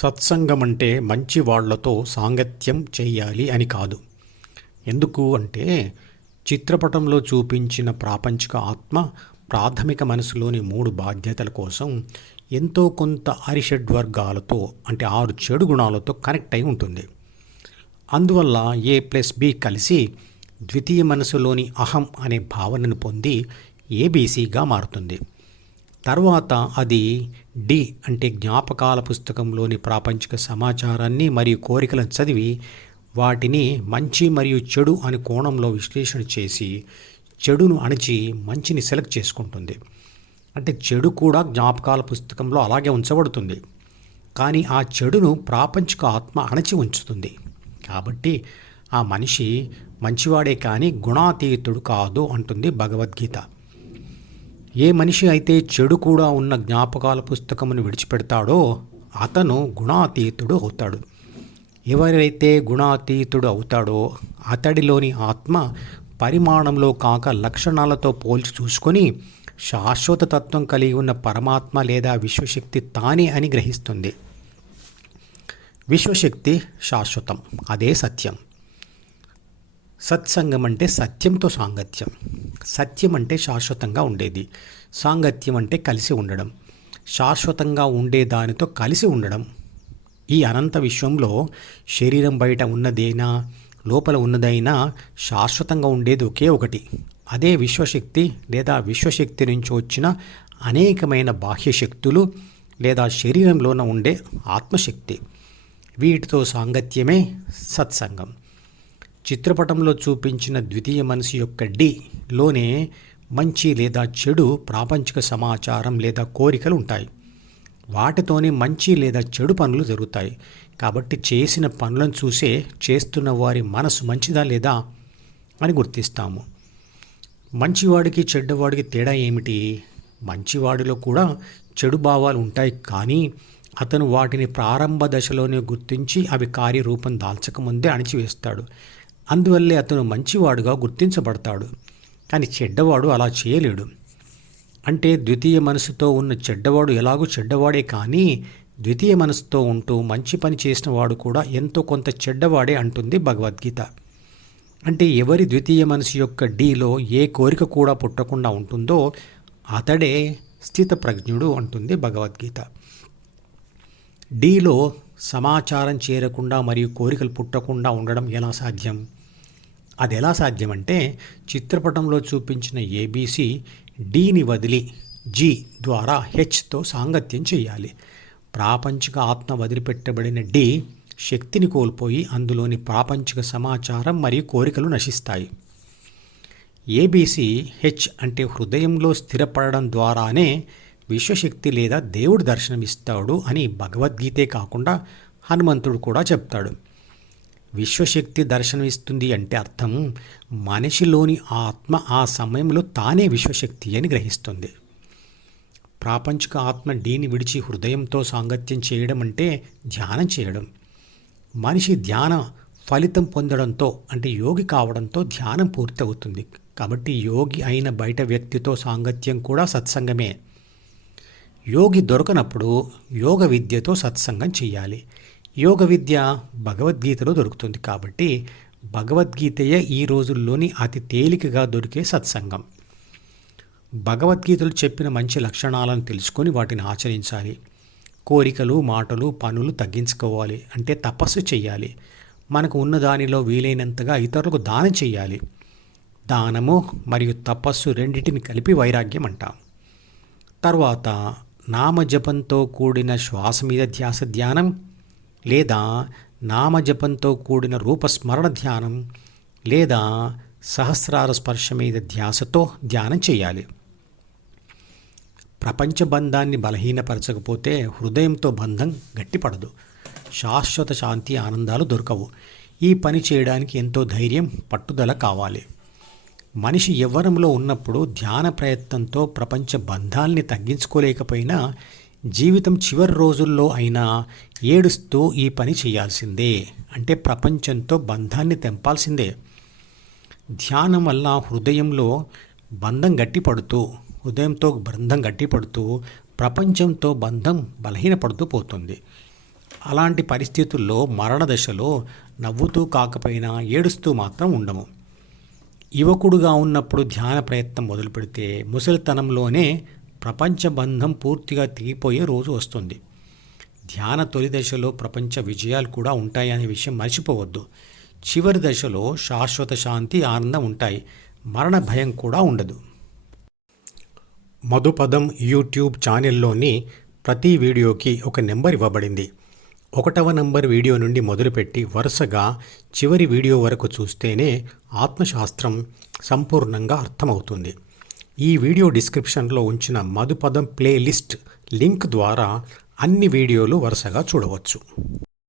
సత్సంగం అంటే మంచి వాళ్ళతో సాంగత్యం చేయాలి అని కాదు. ఎందుకు అంటే చిత్రపటంలో చూపించిన ప్రాపంచిక ఆత్మ ప్రాథమిక మనసులోని 3 బాధ్యతల కోసం ఎంతో కొంత అరిషడ్వర్గాలతో అంటే 6 చెడు గుణాలతో కనెక్ట్ అయి ఉంటుంది. అందువల్ల A+B కలిసి ద్వితీయ మనసులోని అహం అనే భావనను పొంది ABCగా మారుతుంది. తర్వాత అది డి అంటే జ్ఞాపకాల పుస్తకంలోని ప్రాపంచిక సమాచారాన్ని మరియు కోరికలను చదివి వాటిని మంచి మరియు చెడు అని కోణంలో విశ్లేషణ చేసి చెడును అణచి మంచిని సెలెక్ట్ చేసుకుంటుంది. అంటే చెడు కూడా జ్ఞాపకాల పుస్తకంలో అలాగే ఉంచబడుతుంది, కానీ ఆ చెడును ప్రాపంచిక ఆత్మ అణచి ఉంచుతుంది. కాబట్టి ఆ మనిషి మంచివాడే కానీ గుణాతీతుడు కాదు అంటుంది భగవద్గీత. ఏ మనిషి అయితే చెడు కూడా ఉన్న జ్ఞాపకాల పుస్తకమును విడిచిపెడతాడో అతను గుణాతీతుడు అవుతాడు. ఎవరైతే గుణాతీతుడు అవుతాడో అతడిలోని ఆత్మ పరిమాణంలో కాక లక్షణాలతో పోల్చి చూసుకొని శాశ్వత తత్వం కలిగి ఉన్న పరమాత్మ లేదా విశ్వశక్తి తానే అని గ్రహిస్తుంది. విశ్వశక్తి శాశ్వతం, అదే సత్యం. సత్సంగం అంటే సత్యంతో సాంగత్యం. సత్యం అంటే శాశ్వతంగా ఉండేది, సాంగత్యం అంటే కలిసి ఉండడం, శాశ్వతంగా ఉండే దానితో కలిసి ఉండడం. ఈ అనంత విశ్వంలో శరీరం బయట ఉన్నదైనా లోపల ఉన్నదైనా శాశ్వతంగా ఉండేది ఒకే ఒకటి, అదే విశ్వశక్తి లేదా విశ్వశక్తి నుంచి వచ్చిన అనేకమైన బాహ్య శక్తులు లేదా శరీరంలోన ఉండే ఆత్మశక్తి. వీటితో సాంగత్యమే సత్సంగం. చిత్రపటంలో చూపించిన ద్వితీయ మనసు యొక్క డిలోనే మంచి లేదా చెడు ప్రాపంచిక సమాచారం లేదా కోరికలు ఉంటాయి. వాటితోనే మంచి లేదా చెడు పనులు జరుగుతాయి. కాబట్టి చేసిన పనులను చూసే చేస్తున్న వారి మనసు మంచిదా లేదా అని గుర్తిస్తాము. మంచివాడికి చెడ్డవాడికి తేడా ఏమిటి? మంచివాడిలో కూడా చెడు భావాలు ఉంటాయి, కానీ అతను వాటిని ప్రారంభ దశలోనే గుర్తించి అవి కార్యరూపం దాల్చకముందే అణిచివేస్తాడు. అందువల్లే అతను మంచివాడుగా గుర్తించబడతాడు. కానీ చెడ్డవాడు అలా చేయలేడు. అంటే ద్వితీయ మనసుతో ఉన్న చెడ్డవాడు ఎలాగూ చెడ్డవాడే, కానీ ద్వితీయ మనసుతో ఉంటూ మంచి పని చేసిన వాడు కూడా ఎంతో కొంత చెడ్డవాడే అంటుంది భగవద్గీత. అంటే ఎవరి ద్వితీయ మనసు యొక్క డిలో ఏ కోరిక కూడా పుట్టకుండా ఉంటుందో అతడే స్థితప్రజ్ఞుడు అంటుంది భగవద్గీత. డిలో సమాచారం చేరకుండా మరియు కోరికలు పుట్టకుండా ఉండడం ఎలా సాధ్యం? అది ఎలా సాధ్యమంటే చిత్రపటంలో చూపించిన ABC డిని వదిలి జి ద్వారా హెచ్తో సాంగత్యం చేయాలి. ప్రాపంచిక ఆత్మ వదిలిపెట్టబడిన డి శక్తిని కోల్పోయి అందులోని ప్రాపంచిక సమాచారం మరియు కోరికలు నశిస్తాయి. ABC హెచ్ అంటే హృదయంలో స్థిరపడడం ద్వారానే విశ్వశక్తి లేదా దేవుడు దర్శనమిస్తాడు అని భగవద్గీతే కాకుండా హనుమంతుడు కూడా చెప్తాడు. విశ్వశక్తి దర్శనమిస్తుంది అంటే అర్థం మనిషిలోని ఆత్మ ఆ సమయంలో తానే విశ్వశక్తి అని గ్రహిస్తుంది. ప్రాపంచిక ఆత్మ డీని విడిచి హృదయంతో సాంగత్యం చేయడం అంటే ధ్యానం చేయడం. మనిషి ధ్యాన ఫలితం పొందడంతో అంటే యోగి కావడంతో ధ్యానం పూర్తి అవుతుంది. కాబట్టి యోగి అయిన బయట వ్యక్తితో సాంగత్యం కూడా సత్సంగమే. యోగి దొరకనప్పుడు యోగ విద్యతో సత్సంగం చేయాలి. యోగ విద్య భగవద్గీతలో దొరుకుతుంది. కాబట్టి భగవద్గీతయే ఈ రోజుల్లోని అతి తేలికగా దొరికే సత్సంగం. భగవద్గీతలు చెప్పిన మంచి లక్షణాలను తెలుసుకొని వాటిని ఆచరించాలి. కోరికలు, మాటలు, పనులు తగ్గించుకోవాలి. అంటే తపస్సు చేయాలి. మనకు ఉన్న దానిలో వీలైనంతగా ఇతరులకు దానం చేయాలి. దానము మరియు తపస్సు రెండింటిని కలిపి వైరాగ్యం అంటాం. తర్వాత నామజపంతో కూడిన శ్వాస మీద ధ్యాస ధ్యానం లేదా నామజపంతో కూడిన రూపస్మరణ ధ్యానం లేదా సహస్రార స్పర్శ మీద ధ్యాసతో ధ్యానం చేయాలి. ప్రపంచ బంధాన్ని బలహీనపరచకపోతే హృదయంతో బంధం గట్టిపడదు. శాశ్వత శాంతి, ఆనందాలు దొరకవు. ఈ పని చేయడానికి ఎంతో ధైర్యం, పట్టుదల కావాలి. మనిషి యవ్వనంలో ఉన్నప్పుడు ధ్యాన ప్రయత్నంతో ప్రపంచ బంధాల్ని తగ్గించుకోలేకపోయినా జీవితం చివరి రోజుల్లో అయినా ఏడుస్తూ ఈ పని చేయాల్సిందే. అంటే ప్రపంచంతో బంధాన్ని తెంపాల్సిందే. ధ్యానం వల్ల హృదయంతో బంధం గట్టిపడుతూ ప్రపంచంతో బంధం బలహీనపడుతూ పోతుంది. అలాంటి పరిస్థితుల్లో మరణ దశలో నవ్వుతూ కాకపోయినా ఏడుస్తూ మాత్రం ఉండము. యువకుడుగా ఉన్నప్పుడు ధ్యాన ప్రయత్నం మొదలు పెడితే ముసలితనంలోనే ప్రపంచ బంధం పూర్తిగా తెగిపోయే రోజు వస్తుంది. ధ్యాన తొలి దశలో ప్రపంచ విజయాలు కూడా ఉంటాయి అనే విషయం మర్చిపోవద్దు. చివరి దశలో శాశ్వత శాంతి, ఆనందం ఉంటాయి. మరణ భయం కూడా ఉండదు. మధుపదం యూట్యూబ్ ఛానల్లోని ప్రతి వీడియోకి ఒక నెంబర్ ఇవ్వబడింది. 1వ నంబర్ వీడియో నుండి మొదలుపెట్టి వరుసగా చివరి వీడియో వరకు చూస్తేనే ఆత్మశాస్త్రం సంపూర్ణంగా అర్థమవుతుంది. ఈ వీడియో డిస్క్రిప్షన్లో ఉంచిన మధుపదం ప్లేలిస్ట్ లింక్ ద్వారా అన్ని వీడియోలు వరుసగా చూడవచ్చు.